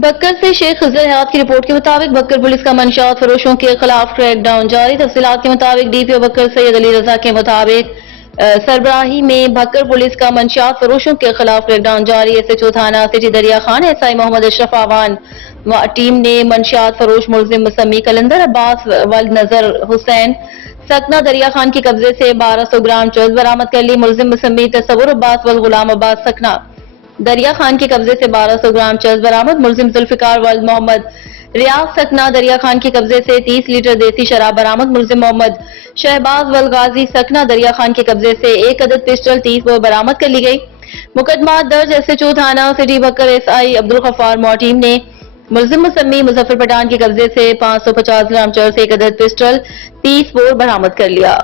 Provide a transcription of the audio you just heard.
बक्कर से शेख खजर हयात की रिपोर्ट के मुताबिक बक्कर पुलिस का मंशियात फरोशों के खिलाफ क्रैकडाउन जारी। तफसीलात के मुताबिक डीपीओ बक्कर सैयद अली रजा के मुताबिक सरबराही में बक्कर पुलिस का मंशियात फरोशों के खिलाफ क्रैकडाउन जारी। एसएचओ थाना सिटी दरिया खान एसआई मोहम्मद अशरफ आवान व टीम ने मंशियात फरोश मुलजिम मुसम्मी कलंदर अब्बास वल्द नजर हुसैन सकना दरिया खान के कब्जे से 1200 ग्राम चर्स बरामद कर ली। मुलजिम मुसम्मी तस्वुर अब्बास वल्द गुलाम अब्बास सकना दरिया खान के कब्जे से 1200 ग्राम चर्स बरामद। मुलजिम जुल्फिकार वल्द मोहम्मद रियाज सकना दरिया खान के कब्जे से 30 लीटर देसी शराब बरामद। मुलजिम मोहम्मद शहबाज वल्द गाजी सकना दरिया खान के कब्जे से 1 अदद पिस्टल 30 बोर बरामद कर ली गई। मुकदमा दर्ज। एसएचओ थाना सिटी बक्कर एसआई अब्दुल गफ्फार मौ टीम ने मुलजिम मुसम्मी मुजफ्फर पठान के कब्जे से 550 ग्राम चर्स 1 अदद पिस्टल 30 बोर बरामद कर लिया।